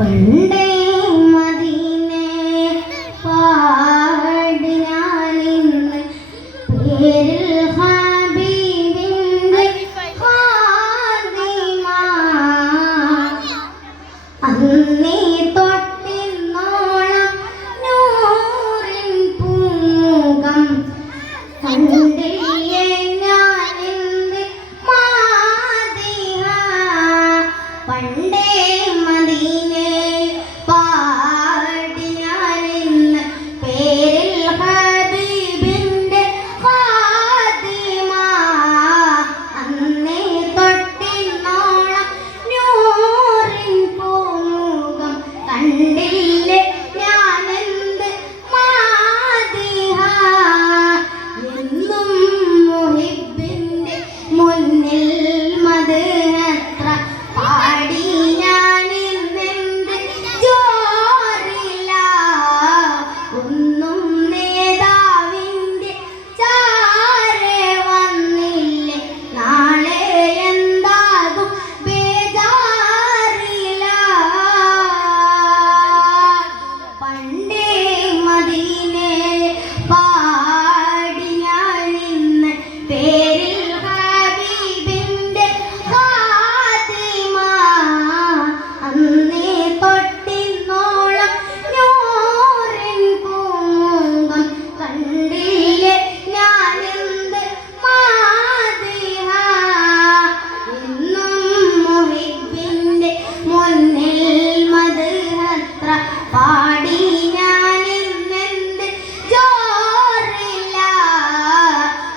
പണ്ടേ മദീനെ പാടി ഞാനിന്ന് പേരിൽ ഹബീബിന്റെ ഖാദിമ അന്നേ തൊട്ടിന്നോളം നൂറിൻ പൂങ്കം കണ്ടില്ലേ ഞാനിന്ന് മാദിഹ പണ്ടേ മദീനെ പാടി ഞാനിന്ന് പേരിൽ ഹബീബിന്റെ ഖാദിമ അന്നേ തൊട്ടിന്നോളം നൂറിൻ പൂമുഖം കണ്ടില്ലേ ഞാനെന്ത് മാദിഹ എന്നും മുഹിബ്ബിന്റെ മുന്നിൽ മദ്ഹത്ര പാടി ഞാനിന്നെന്ത് ജോറില്ല ഒന്നും നേതാവിന്റെ ചാരെ വന്നില്ലേ നാളെ എന്താകും ബേജാറില്ല പണ്ടേ മദീനെ പാടി ഞാനിന്ന് പേരിൽ ഹബീബിന്റെ ഖാദിമ അന്നേ തൊട്ടിന്നോളം നൂറിൻ പൂങ്കം കണ്ടില്ലേ ഞാനെന്ത് മാദിഹ എന്നും മുഹിബ്ബിന്റെ മുന്നിൽ മദ്ഹത്ര പാടി ഞാനിന്നെന്ത് ജോറില്ല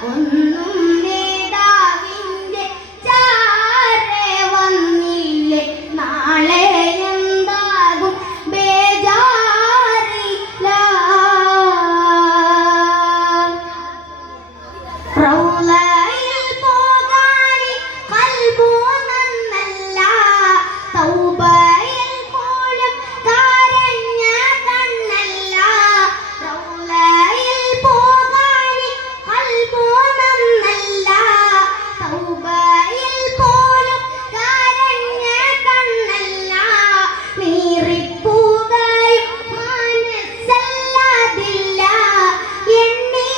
ഒന്നും നേതാവിന്റെ ചാരെ വന്നില്ലേ നാളെ എന്താകും ബേജാറില്ല റൗളയിൽ പോകാനി ഖൽബു നന്നല്ല തൗബയിൽ പോലും കരഞ്ഞ കണ്ണല്ല റൗളയിൽ പോകാനി ഖൽബു നന്നല്ല തൗബയിൽ പോലും കരഞ്ഞ കണ്ണല്ല നീറിപ്പൂകയും മനസ്സല്ലാതില്ല എണ്ണി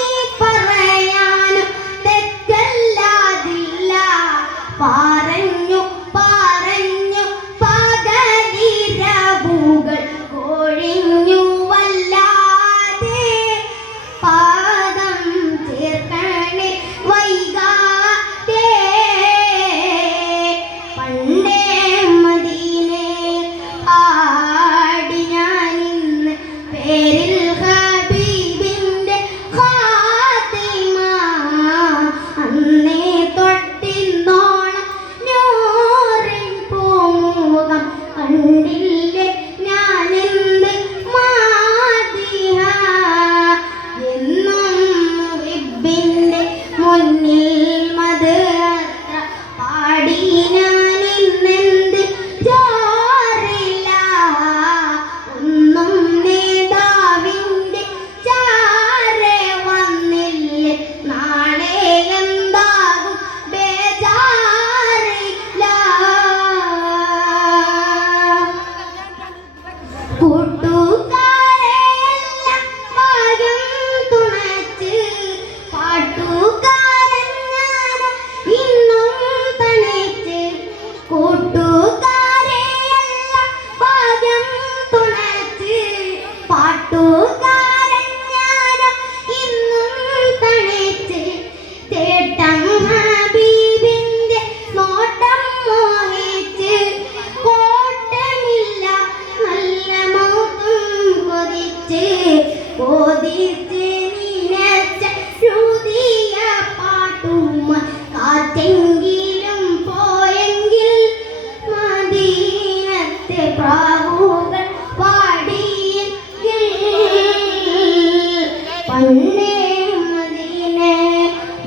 പറയാനും തെറ്റല്ലാതില്ല പറഞ്ഞു പറഞ്ഞു പകലിരവുകൾ കൊഴിഞ്ഞു വല്ലാതെ പാദം ചേർക്കണേ വൈകാതെ പണ്ടേ മദീനെ പാടി ഞാനിന്ന് പേരിൽ ഹബീബിന്റെ ഖാദിമ അന്നേ തൊട്ടിന്നോളം നൂറിൻ പൂമുഖം കണ്ടില്ലേ ഞാനെന്ത് മാദിഹ എന്നും മുഹിബ്ബിന്റെ മുന്നിൽ മദ്ഹത്ര പാടി ഞാനിന്നെന്ത് ജോറില്ല ഒന്നും നേതാവിന്റെ ചാരെ വന്നില്ലേ നാളെ എന്താകും ബേജാറില്ല കൂട്ടുകാരെയെല്ലാം ഭാഗ്യം തുണച്ച് പാട്ടുകാരൻ ഞാനും ഇന്നും തനിച്ച് കൂട്ടുകാരെയെല്ലാം ഭാഗ്യം തുണച്ച് പാട്ടുകാരൻ ഞാനും ഇന്നും തനിച്ച് ചേട്ടൻ ഹബീബിന്റെ നോട്ടം മോഹിച്ച് കോട്ടമില്ല നല്ല മൗത്തും കൊതിച്ച് കൊതിച്ച് നിനച്ച ശ്രുതിയ പാട്ടും കാറ്റെങ്കിലും പോയെങ്കിൽ മദീനത്തെ പ്രാവുകൾ പാടിയെങ്കിൽ പണ്ടേ മദീനെ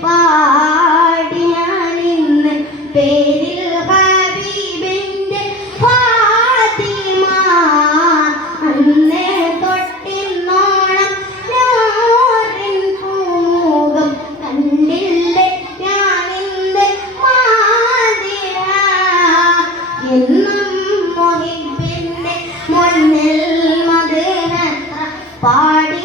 പാടി ഞാനിന്ന് പേരിൽ ഹബീബിന്റെ ഖാദിമ അന്നേ തൊട്ടിന്നോളം നൂറിൻ പൂമുഖം കണ്ടില്ലേ ഞാനിന്ന് മാദിഹ എന്നും മുഹിബ്ബിന്റെ പാടി